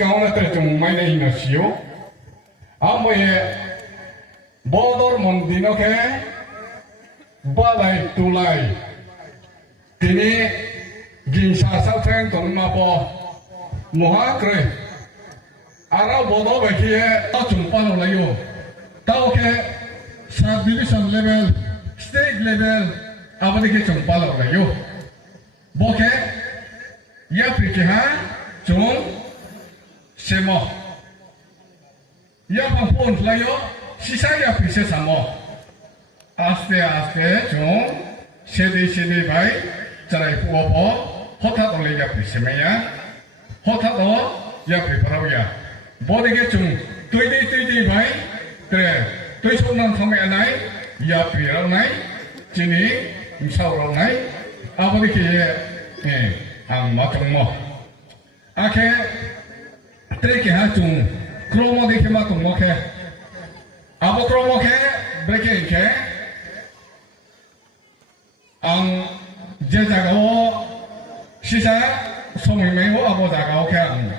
비스카오나 좀 많이 있나시오? 아무에 보더 몬디노케 바라이 뚜라이 디니 긴사사텐 돈마보 모하크레 아라 보더 베키에 좀 빠노라요 따오케 subdivision level state level अब देखिए चंपाल हो गई हो बोके या फिर क्या चुन सेमो या पंपोन लायो सीसा या फिर से सामो आस्ते आस्ते चुन सेदे भाई चराई पुआपो होता तो ले या फिर से में या होता तो या फिर पराविया बोले के चुन तुई भाई तेरे tôi số năm không mẹ này, giờ phía đâu này, chỉ ní sau đâu này, bao nhiêu cái hàng mà trồng mò, cái cái cái hàng trồng, chroma đi cái mà trồng mò cái, bao chroma cái, breaking cái, ang giờ cái đó, xí xa, số mấy hồ bao giờ cái hàng,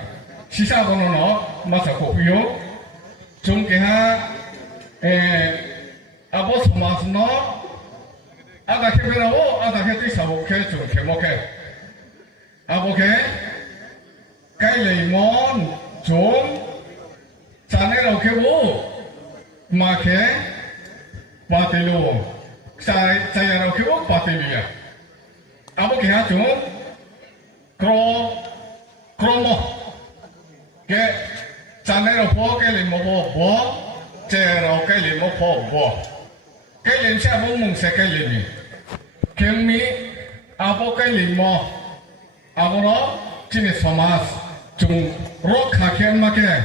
xí xa cái nó mà sao cổ phiếu, trồng cái hàng 아버스 마스노 아다 케베라오 아다 케티 사보케 좀 케모케 아보케 까일레몬 좀 자네로 케보 마케 바텔로 자야로 케보 바텔리아 아보케 하좀 크로모 게 자네로 보게 레모보 보 제로 cái một phố bộ cái liền xe bông mùng xe cái liền kiếm mi abo cái liền mò abo đó chỉ là somas chung rock khá khen mà cái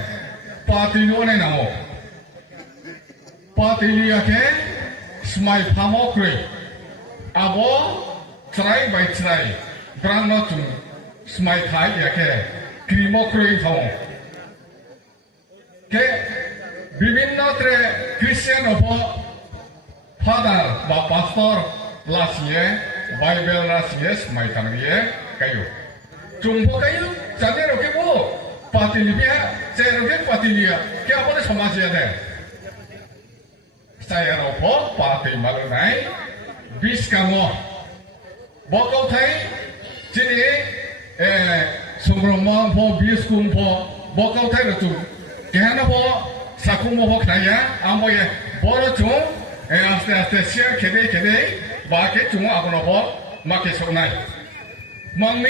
party luôn này nào party liya cái smile phamo kri abo try by try brand nó chung smile khai liya cái krimo kri thong cái বিভিন্ন খ্রিস্টান ফাদার বা পাস্টর লাসিয়ে বাইবেল লাসিয়ে মাইতান গিয়ে কায়ো চুম্বো কায়ো যাদের রকে বো পাতিলিয়া যে রকে পাতিলিয়া কে আপনে সমাজিয়া দে সায়ার অপ পাতি মাল নাই বিশ কাম বকল থাই যিনি সংগ্রাম ভ বিশ কুম ভ বকল থাই রচু কেন ভ 사쿠모 혹나야 아모예 보로중 아스테 아스테 시어 케데 바케 중 아고노보 마케 소나이 망미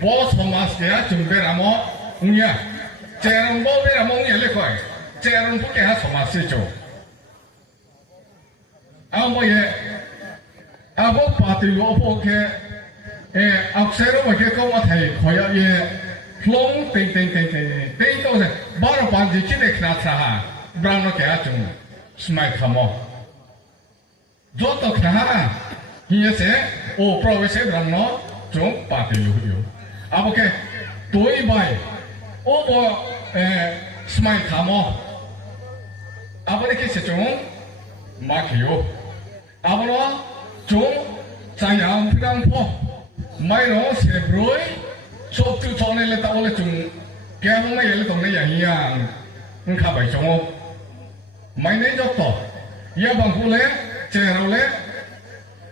보 소마스야 중베라모 응야 제런 보베라모 응야 레코이 제런 부케 하 소마스죠 아모예 아보 파티로 보케 악세로 마케 코마타이 코야예 long ting to se baro panji kine khna tha brown no kya chung smile khamo joto khna hiye se o province brown no chung party lu yo aboke toi bai o bo smile khamo abone ke se chung ma khyo abono chung chayang phang pho mai no se broi chop tu chone le ta ole chung kya mo mai le tong ne ya yang ng kha bai chung mai ne jot to ya bang pu le che ro le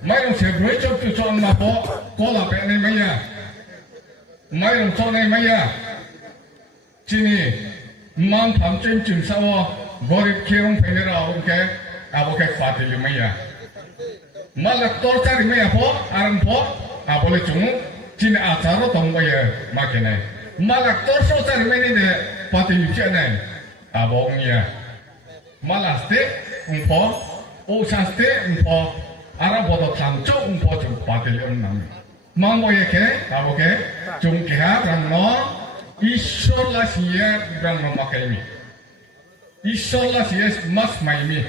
mai rong se broi chop tu chon ma po ko la pe ne mai ya mai rong chon ne mai ya chini mang pham chen chung sa wo gorib kherong pe ne ra ong ke abo ke fa ti mai ya malak tor cha ri mai ya po arang po abole chung chính acara tông bây giờ mà cái này mà là tôi số ra mấy này party chuyện này bông nhỉ mà là tết phó ô sa tết phó ara bộ đội tham châu phó chúng party liên nằm mang bây giờ cái bao cái chúng cái hát rằng nó isolasi rằng nó mặc cái mi isolasi mas mai mi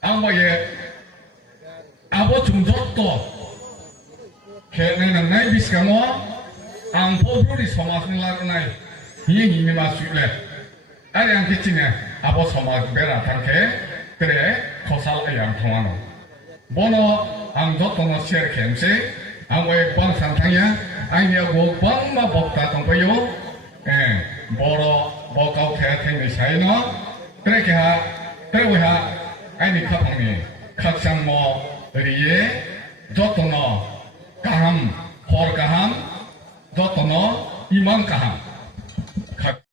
ang bây giờ abo chúng rất to khe nang nai bis kamo ang phobru ri somas ni lar nai hi ni me ma su le ari ang kichine abo somas bera tangke kre khosal ayang thongano bono ang dot no share kemse ang we bang sang thangya ang ya go bang ma bok ta tong payo ဘောရောဘောကောက်ထဲထင်းနေဆိုင်နော်တဲ့ကဟာတဲ့ဝဟာအဲ့ဒီခပ်နေခပ်ဆံမောရီယေဇတ်နောကဟမ်ခေါ်ကဟမ်ဇတ်နောအီမန်ကဟမ်